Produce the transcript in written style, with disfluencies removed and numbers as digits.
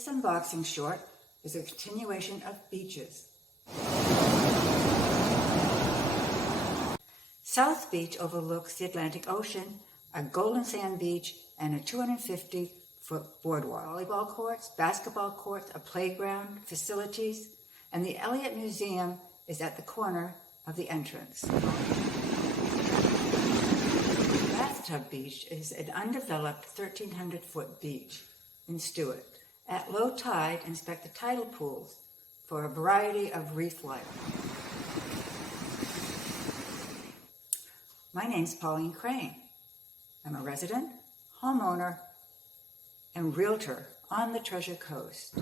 This unboxing short is a continuation of beaches. South Beach overlooks the Atlantic Ocean, a golden sand beach, and a 250-foot boardwalk. Volleyball courts, basketball courts, a playground, facilities, and the Elliott Museum is at the corner of the entrance. Bathtub Beach is an undeveloped 1,300-foot beach in Stewart. At low tide, inspect the tidal pools for a variety of reef life. My name's Pauline Crain. I'm a resident, homeowner, and realtor on the Treasure Coast.